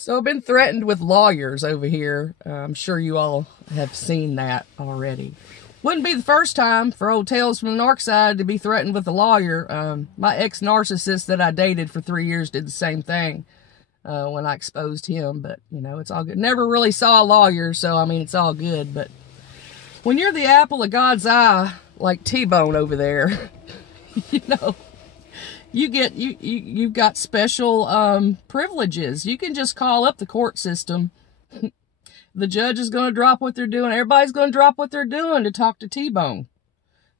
So I've been threatened with lawyers over here. I'm sure you all have seen that already. Wouldn't be the first time for old Tales from the Narc side to be threatened with a lawyer. My ex-narcissist that I dated for 3 years did the same thing when I exposed him. But, you know, it's all good. Never really saw a lawyer, so, I mean, it's all good. But when you're the apple of God's eye, like T-Bone over there, you know, you've got special privileges. You can just call up the court system. The judge is going to drop what they're doing. Everybody's going to drop what they're doing to talk to T-Bone,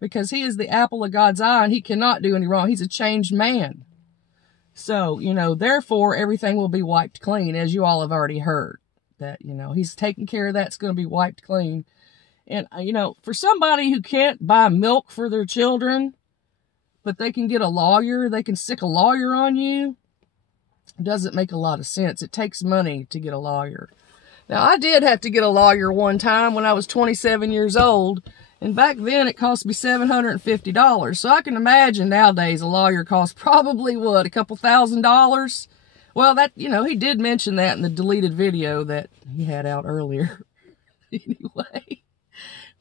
because he is the apple of God's eye and he cannot do any wrong. He's a changed man. So, you know, therefore everything will be wiped clean, as you all have already heard. That, you know, he's taking care of that. It's going to be wiped clean. And, you know, for somebody who can't buy milk for their children, but they can get a lawyer, they can stick a lawyer on you, it doesn't make a lot of sense. It takes money to get a lawyer. Now, I did have to get a lawyer one time when I was 27 years old, and back then it cost me $750. So I can imagine nowadays a lawyer costs probably, what, a couple $1,000s? Well, that, you know, he did mention that in the deleted video that he had out earlier. Anyway,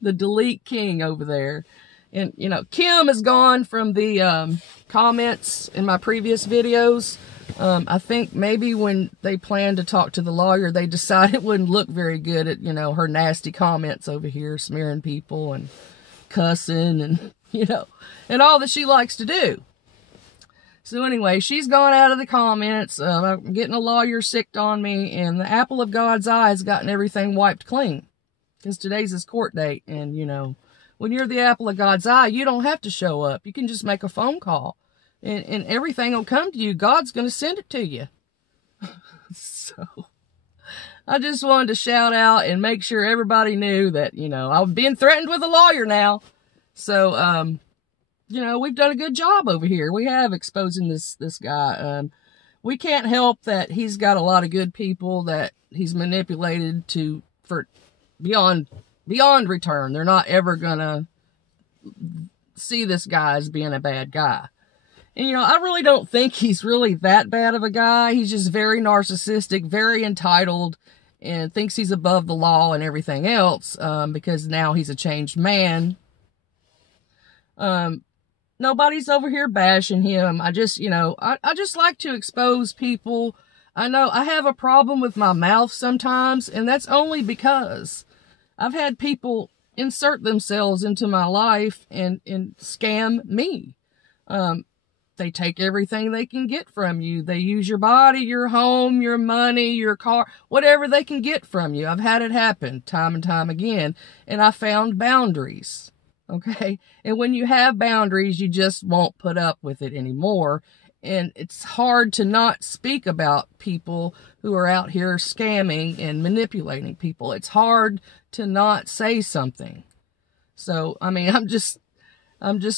the delete king over there. And, you know, Kim is gone from the comments in my previous videos. I think maybe when they planned to talk to the lawyer, they decided it wouldn't look very good at, you know, her nasty comments over here, smearing people and cussing and, you know, and all that she likes to do. So anyway, she's gone out of the comments. I'm getting a lawyer sicked on me, and the apple of God's eye has gotten everything wiped clean. Because today's his court date, and, you know, when you're the apple of God's eye, you don't have to show up. You can just make a phone call. And everything will come to you. God's going to send it to you. So, I just wanted to shout out and make sure everybody knew that, you know, I've been threatened with a lawyer now. So, you know, we've done a good job over here. We have exposing this guy. We can't help that he's got a lot of good people that he's manipulated for beyond return. They're not ever going to see this guy as being a bad guy. And, you know, I really don't think he's really that bad of a guy. He's just very narcissistic, very entitled, and thinks he's above the law and everything else, because now he's a changed man. Nobody's over here bashing him. I just, you know, I just like to expose people. I know I have a problem with my mouth sometimes, and that's only because I've had people insert themselves into my life and scam me. They take everything they can get from you. They use your body, your home, your money, your car, whatever they can get from you. I've had it happen time and time again, and I found boundaries, okay? And when you have boundaries, you just won't put up with it anymore. And it's hard to not speak about people who are out here scamming and manipulating people. It's hard to not say something. So, I mean, I'm just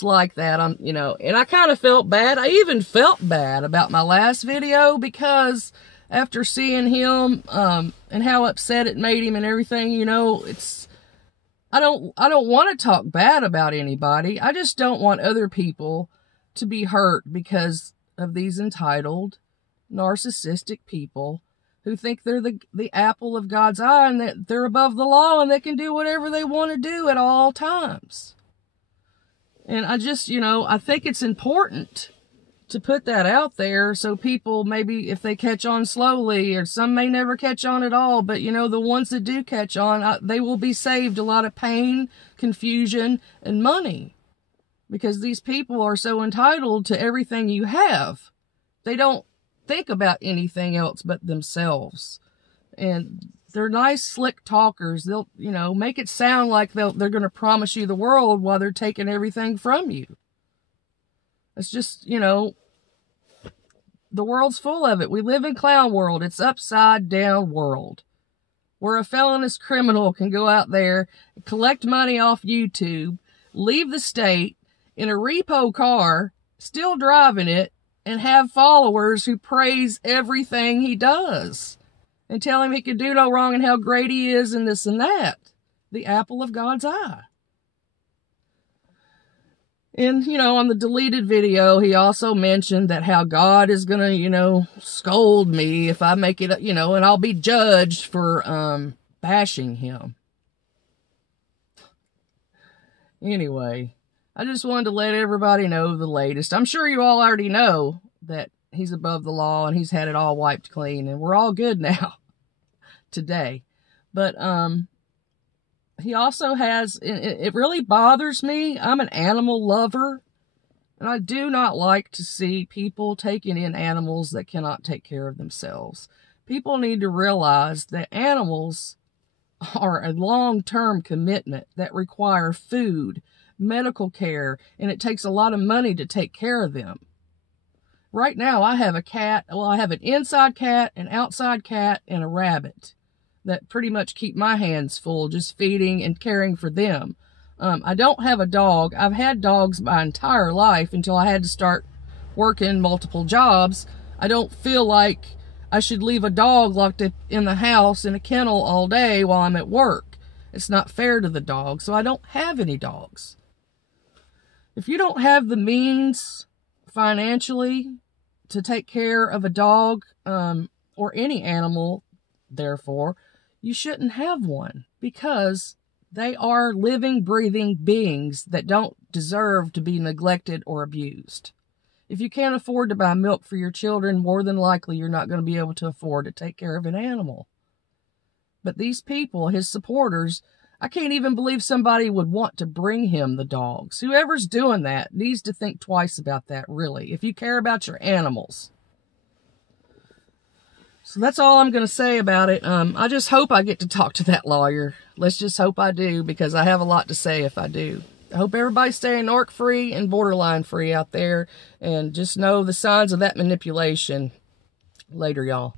like that. You know, and I kind of felt bad. I even felt bad about my last video, because after seeing him, and how upset it made him and everything, you know, I don't want to talk bad about anybody. I just don't want other people to be hurt because of these entitled, narcissistic people who think they're the apple of God's eye and that they're above the law and they can do whatever they want to do at all times. And I just, you know, I think it's important to put that out there so people, maybe if they catch on slowly, or some may never catch on at all, but, you know, the ones that do catch on, they will be saved a lot of pain, confusion, and money. Because these people are so entitled to everything you have. They don't think about anything else but themselves. And they're nice, slick talkers. They'll, you know, make it sound like they're going to promise you the world while they're taking everything from you. It's just, you know, the world's full of it. We live in clown world. It's upside down world. Where a felonious criminal can go out there, collect money off YouTube, leave the state in a repo car, still driving it, and have followers who praise everything he does and tell him he can do no wrong and how great he is and this and that. The apple of God's eye. And, on the deleted video, he also mentioned that how God is going to, scold me if I make it, and I'll be judged for bashing him. Anyway, I just wanted to let everybody know the latest. I'm sure you all already know that he's above the law and he's had it all wiped clean and we're all good now today. But, he also has, it really bothers me. I'm an animal lover, and I do not like to see people taking in animals that cannot take care of themselves. People need to realize that animals are a long-term commitment that require food, medical care, and it takes a lot of money to take care of them. Right now, I have a cat. Well, I have an inside cat, an outside cat, and a rabbit that pretty much keep my hands full just feeding and caring for them. I don't have a dog. I've had dogs my entire life until I had to start working multiple jobs. I don't feel like I should leave a dog locked up in the house in a kennel all day while I'm at work. It's not fair to the dog, so I don't have any dogs. If you don't have the means financially to take care of a dog or any animal, therefore, you shouldn't have one, because they are living, breathing beings that don't deserve to be neglected or abused. If you can't afford to buy milk for your children, more than likely you're not going to be able to afford to take care of an animal. But these people, his supporters, I can't even believe somebody would want to bring him the dogs. Whoever's doing that needs to think twice about that, really, if you care about your animals. So that's all I'm going to say about it. I just hope I get to talk to that lawyer. Let's just hope I do, because I have a lot to say if I do. I hope everybody's staying narc-free and borderline-free out there, and just know the signs of that manipulation. Later, y'all.